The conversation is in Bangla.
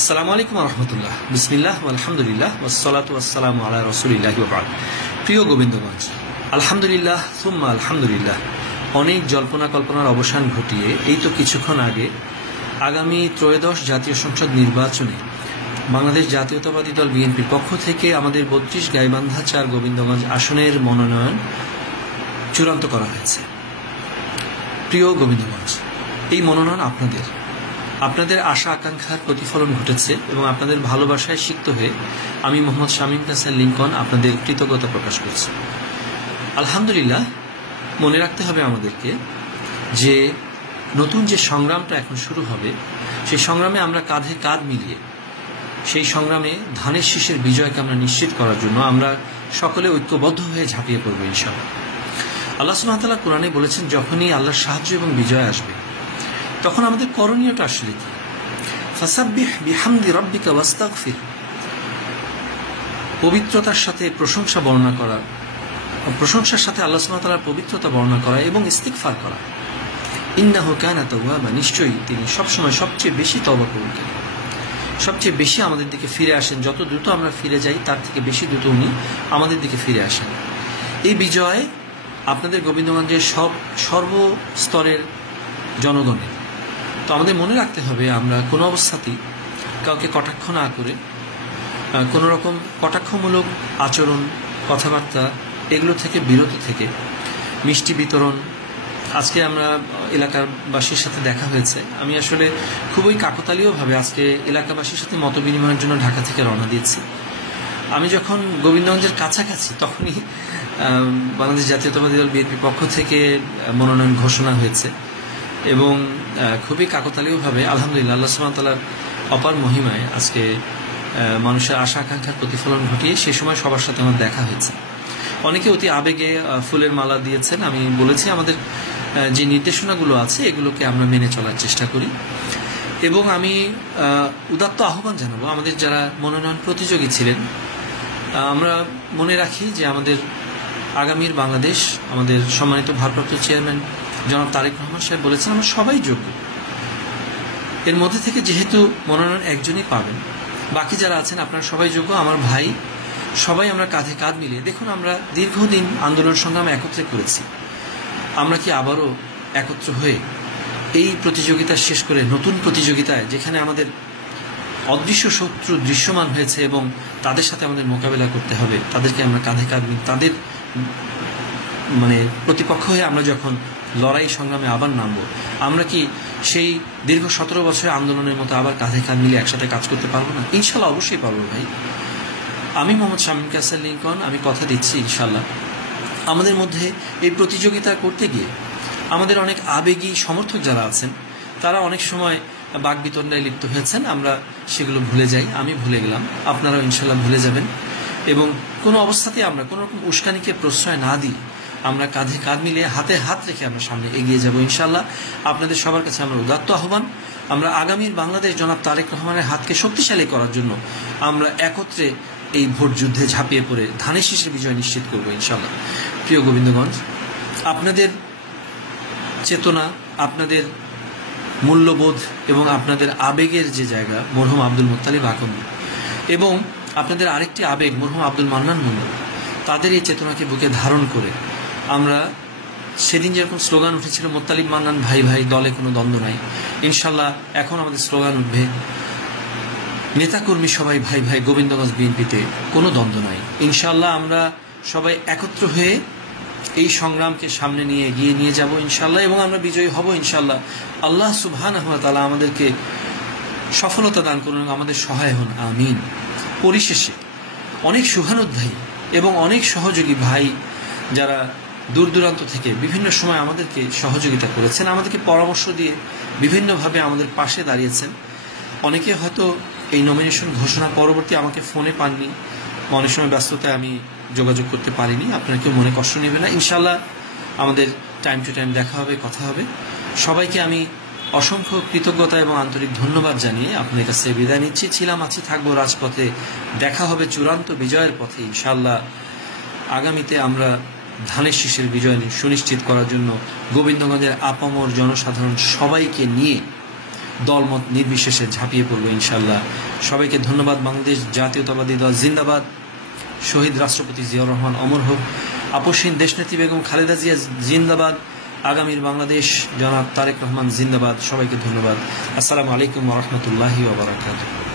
আসসালামু আলাইকুম ওয়া রাহমাতুল্লাহ। বিসমিল্লাহ ওয়া আলহামদুলিল্লাহ ওয়াস সালাতু ওয়াস সালামু আলা রাসূলিল্লাহি ওয়া বা'দ। প্রিয় গোবিন্দগঞ্জ, আলহামদুলিল্লাহ সুম্মা আলহামদুলিল্লাহ, অনেক জল্পনা কল্পনার অবসান ঘটিয়ে এই তো কিছুক্ষণ আগে আগামী ত্রয়োদশ জাতীয় সংসদ নির্বাচনে বাংলাদেশ জাতীয়তাবাদী দল বিএনপির পক্ষ থেকে আমাদের ৩২ গাইবান্ধা ৪ গোবিন্দগঞ্জ আসনের মনোনয়ন চূড়ান্ত করা হয়েছে। প্রিয় গোবিন্দগঞ্জ, এই মনোনয়ন আপনাদের আশা আকাঙ্ক্ষার প্রতিফলন ঘটেছে এবং আপনাদের ভালোবাসায় সিক্ত হয়ে আমি মোহাম্মদ শামীম হাসান লিংকন আপনাদের কৃতজ্ঞতা প্রকাশ করছি। আলহামদুলিল্লাহ, মনে রাখতে হবে আমাদেরকে যে নতুন যে সংগ্রামটা এখন শুরু হবে, সেই সংগ্রামে আমরা কাঁধে কাঁধ মিলিয়ে সেই সংগ্রামে ধানের শীষের বিজয়কে আমরা নিশ্চিত করার জন্য আমরা সকলে ঐক্যবদ্ধ হয়ে ঝাঁপিয়ে পড়ব ইনশাআল্লাহ। আল্লাহ সুবহানাহু ওয়া তাআলা কোরআনে বলেছেন, যখনই আল্লাহর সাহায্য এবং বিজয় আসবে তখন আমাদের করণীয়টা আসলে কি? ফাসাব্বিহ বিহামদি রাব্বিকা ওয়াস্তাগফির, পবিত্রতার সাথে প্রশংসা বর্ণনা করা, প্রশংসার সাথে আল্লাহ সুবহানাহু ওয়া তাআলার পবিত্রতা বর্ণনা করা এবং ইস্তিগফার করা। ইন্নাহু কানা তাওয়াবা, নিশ্চয়ই তিনি সবসময় সবচেয়ে বেশি তওবা কবুলকারী, সবচেয়ে বেশি আমাদের দিকে ফিরে আসেন। যত দ্রুত আমরা ফিরে যাই তার থেকে বেশি দ্রুত উনি আমাদের দিকে ফিরে আসেন। এই বিজয় আপনাদের গোবিন্দগঞ্জের সর্বস্তরের জনগণের। তো আমাদের মনে রাখতে হবে, আমরা কোনো অবস্থাতেই কাউকে কটাক্ষ না করে, কোনো রকম কটাক্ষমূলক আচরণ, কথাবার্তা এগুলো থেকে বিরত থেকে মিষ্টি বিতরণ। আজকে আমরা এলাকাবাসীর সাথে দেখা হয়েছে, আমি আসলে খুবই কাকতালীয়ভাবে আজকে এলাকাবাসীর সাথে মত বিনিময়ের জন্য ঢাকা থেকে রওনা দিয়েছি। আমি যখন গোবিন্দগঞ্জের কাছাকাছি তখনই বাংলাদেশ জাতীয়তাবাদী দল বিএনপির পক্ষ থেকে মনোনয়ন ঘোষণা হয়েছে এবং খুবই কাকতালীয়ভাবে আলহামদুলিল্লাহ আল্লাহ সুবহানাহু ওয়া তাআলার অপার মহিমায় আজকে মানুষের আশা আকাঙ্ক্ষার প্রতিফলন ঘটিয়ে সে সময় সবার সাথে আমার দেখা হয়েছে। অনেকে অতি আবেগে ফুলের মালা দিয়েছেন। আমি বলেছি আমাদের যে নির্দেশনাগুলো আছে এগুলোকে আমরা মেনে চলার চেষ্টা করি এবং আমি উদাত্ত আহ্বান জানাবো আমাদের যারা মনোনয়ন প্রতিযোগী ছিলেন। আমরা মনে রাখি যে আমাদের আগামীর বাংলাদেশ, আমাদের সম্মানিত ভারপ্রাপ্ত চেয়ারম্যান জনাব তারেক রহমান সাহেব বলেছেন আমরা সবাই যোগ্য। এর মধ্যে থেকে যেহেতু মনোনয়ন একজনই পাবেন, বাকি যারা আছেন আপনারা সবাই যোগ্য, আমার ভাই, সবাই আমরা কাঁধে কাঁধ মিলিয়ে। দেখুন, আমরা দীর্ঘদিন আন্দোলন সংগ্রাম একত্রে করেছি, আমরা কি আবারও একত্র হয়ে এই প্রতিযোগিতা শেষ করে নতুন প্রতিযোগিতায়, যেখানে আমাদের অদৃশ্য শত্রু দৃশ্যমান হয়েছে এবং তাদের সাথে আমাদের মোকাবেলা করতে হবে, তাদেরকে আমরা কাঁধে কাঁধ মিলিয়ে তাদের প্রতিপক্ষ হয়ে আমরা যখন লড়াই সংগ্রামে আবার নামবো, আমরা কি সেই দীর্ঘ 17 বছরের আন্দোলনের মতো আবার কাঁধে কাঁধ মিলিয়ে একসাথে কাজ করতে পারবো না? ইনশাল্লাহ অবশ্যই পারবো ভাই। আমি মোহাম্মদ শামীম হাসান লিংকন, আমি কথা দিচ্ছি ইনশাল্লাহ আমাদের মধ্যে এই প্রতিযোগিতা করতে গিয়ে আমাদের অনেক আবেগী সমর্থক যারা আছেন তারা অনেক সময় বাকবিতণ্ডায় লিপ্ত হয়েছেন, আমরা সেগুলো ভুলে যাই। আমি ভুলে গেলাম, আপনারাও ইনশাল্লাহ ভুলে যাবেন এবং কোনো অবস্থাতেই আমরা কোনো রকম উস্কানিকে প্রশ্রয় না দিই আমরা কাঁধে কাঁধ মিলিয়ে হাতে হাত রেখে আমরা সামনে এগিয়ে যাব ইনশাল্লাহ। আপনাদের সবার কাছে আমরা উদাত্ত আহ্বান, আমরা আগামীর বাংলাদেশ জনাব তারেক রহমানের হাতকে শক্তিশালী করার জন্য আমরা একত্রে এই ভোট যুদ্ধে ঝাঁপিয়ে পড়ে ধানের শীষের বিজয় নিশ্চিত করব ইনশাল্লাহ। প্রিয় গোবিন্দগঞ্জ, আপনাদের চেতনা, আপনাদের মূল্যবোধ এবং আপনাদের আবেগের যে জায়গা মরহুম আব্দুল মুত্তালিব আকন্দ এবং আপনাদের আরেকটি আবেগ মরহুম আব্দুল মান্নান মন্ডল, তাদের এই চেতনাকে বুকে ধারণ করে আমরা সেদিন যেরকম স্লোগান উঠেছিল মুত্তালিব মান্নান ভাই ভাই, দলে কোনো দ্বন্দ্ব নাই, ইনশাল্লাহ এখন আমাদের স্লোগান উঠবে নেতাকর্মী সবাই ভাই ভাই, গোবিন্দগঞ্জ বিএনপিতে কোনো দ্বন্দ্ব নাই। ইনশাল্লাহ আমরা সবাই একত্র হয়ে এই সংগ্রামকে সামনে নিয়ে এগিয়ে নিয়ে যাব ইনশাল্লাহ এবং আমরা বিজয়ী হব ইনশাল্লাহ। আল্লাহ সুবহানাহু ওয়া তাআলা আমাদেরকে সফলতা দান করুন, আমাদের সহায় হন, আমিন। পরিশেষে অনেক শুভানুধ্যায়ী এবং অনেক সহযোগী ভাই যারা দূর দূরান্ত থেকে বিভিন্ন সময় আমাদেরকে সহযোগিতা করেছেন, আমাদেরকে পরামর্শ দিয়ে বিভিন্নভাবে আমাদের পাশে দাঁড়িয়েছেন। অনেকে হয়তো এই নমিনেশন ঘোষণা পরবর্তী আমাকে ফোনে পাননি, অনেক সময় ব্যস্ততায় আমি যোগাযোগ করতে পারিনি, আপনারা কেউ মনে কষ্ট নেবে না। ইনশাল্লাহ আমাদের টাইম টু টাইম দেখা হবে, কথা হবে। সবাইকে আমি অসংখ্য কৃতজ্ঞতা এবং আন্তরিক ধন্যবাদ জানিয়ে আপনাদের কাছে বিদায় নিচ্ছি। ছিলাম, আছি, থাকবো রাজপথে। দেখা হবে চূড়ান্ত বিজয়ের পথে ইনশাল্লাহ। আগামীতে আমরা ধানের শীষের বিজয় সুনিশ্চিত করার জন্য গোবিন্দগঞ্জের আপামর জনসাধারণ সবাইকে নিয়ে দলমত নির্বিশেষে ঝাঁপিয়ে পড়বো ইনশাআল্লাহ। সবাইকে ধন্যবাদ। বাংলাদেশ জাতীয়তাবাদী দল জিন্দাবাদ। শহীদ রাষ্ট্রপতি জিয়াউর রহমান অমর হোক। আপসহীন দেশনেত্রী বেগম খালেদা জিয়া জিন্দাবাদ। আগামীর বাংলাদেশ জনাব তারেক রহমান জিন্দাবাদ। সবাইকে ধন্যবাদ। আসসালামু আলাইকুম ওয়া রাহমাতুল্লাহি ওয়া বারাকাতুহু।